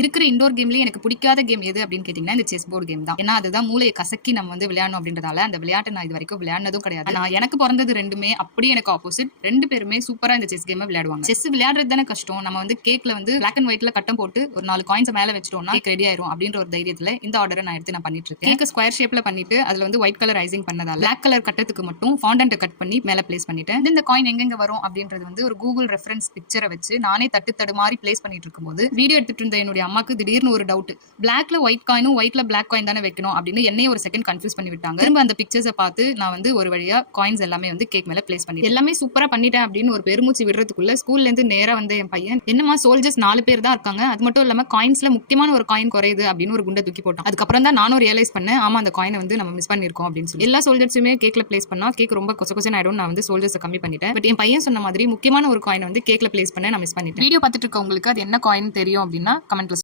இருக்கிற இண்டோர் கேம்லயே எனக்கு பிடிக்காத கேம் எது அப்படின்னு கேட்டீங்கன்னா இந்த செஸ் போர்டு கேம் தான். ஏன்னா அதுதான் மூளையை கசக்கி நம்ம வந்து விளையாடணும் அப்படின்றதால அந்த விளையாட்டை நான் இது வரைக்கும் விளையாடுனதும் கிடையாது. நான் எனக்கு பிறந்தது ரெண்டுமே அப்படியே எனக்கு ஆப்போசிட். ரெண்டு பேருமே சூப்பரா இந்த செஸ் கேமை விளையாடுவாங்க. செஸ் விளையாடுறது தானே கஷ்டம். நம்ம வந்து கேக்ல வந்து பிளாக் அண்ட் ஒயிட்ல கட்டம் போட்டு ஒரு 4 காயின்ஸ் மேல வச்சிட்டோம்னா கேக் ரெடி ஆயிரும் அப்படின்ற ஒரு தைரியத்துல இந்த ஆர்டரை நான் எடுத்து நான் பண்ணிட்டு இருக்கேன். கேக் ஸ்கொயர் ஷேப்ல பண்ணிட்டு அதுல வந்து white colour icing பண்ணதால black colour கட்டத்துக்கு மட்டும் ஃபாண்டன்ட் கட் பண்ணி மேல பிளேஸ் பண்ணிட்டேன். இந்த காயின் எங்க வரும் அப்படின்றது வந்து ஒரு கூகுள் ரெஃபரன்ஸ் பிக்சரை வச்சு நானே தட்டு மாதிரி பிளேஸ் பண்ணிட்டு இருக்கும்போது வீடியோ எடுத்துட்டு இருந்த என்னுடைய அம்மாக்கு திடீர்னு ஒரு டவுட், பிளாக்ல ஒயிட் காயினும் ஒயிட்ல பிளாக் காயின் தானே வைக்கணும் அப்படின்னு என்னையே ஒரு செகண்ட் கன்ஃபியூஸ் பண்ணி விட்டாங்க. திரும்ப அந்த பிக்சர்ஸை பார்த்து நான் வந்து ஒரு வழியா காயின்ஸ் எல்லாமே வந்து கேக் மேல பிளேஸ் பண்ணி எல்லாமே சூப்பரா பண்ணிட்டேன் அப்படின்னு ஒரு பெருமூச்சு விடுறதுக்குள்ள ஸ்கூல்ல இருந்து நேரா வந்து என் பையன், என்னமா சோல்ஜர்ஸ் 4 பேர் தான் இருக்காங்க, அது மட்டும் இல்லாம காயின்ஸ்ல முக்கியமான ஒரு காயின் குறையுது அப்படின்னு ஒரு குண்டை தூக்கி போட்டான். அதுக்கப்புறம் தான் நானும் ரியலைஸ் பண்ணேன், ஆமா அந்த காயினை வந்து நம்ம மிஸ் பண்ணிருக்கோம் அப்படின்னு சொல்லி. எல்லா சோல்ஜர்ஸுமே கேக்ல பிளேஸ் பண்ணா கேக் ரொம்ப கொசகொசன் ஆயிடும். நான் வந்து சோல்ஜர்ஸை கம்மி பண்ணிட்டேன். பட் என் பையன் சொன்ன மாதிரி முக்கியமான ஒரு காயின் வந்து கேக்ல பிளேஸ் பண்ண நான் மிஸ் பண்ணிட்டேன். வீடியோ பார்த்துட்டு இருக்க உங்களுக்கு அது என்ன காயின் தெரியும் அப்படின்னா கமெண்ட்ல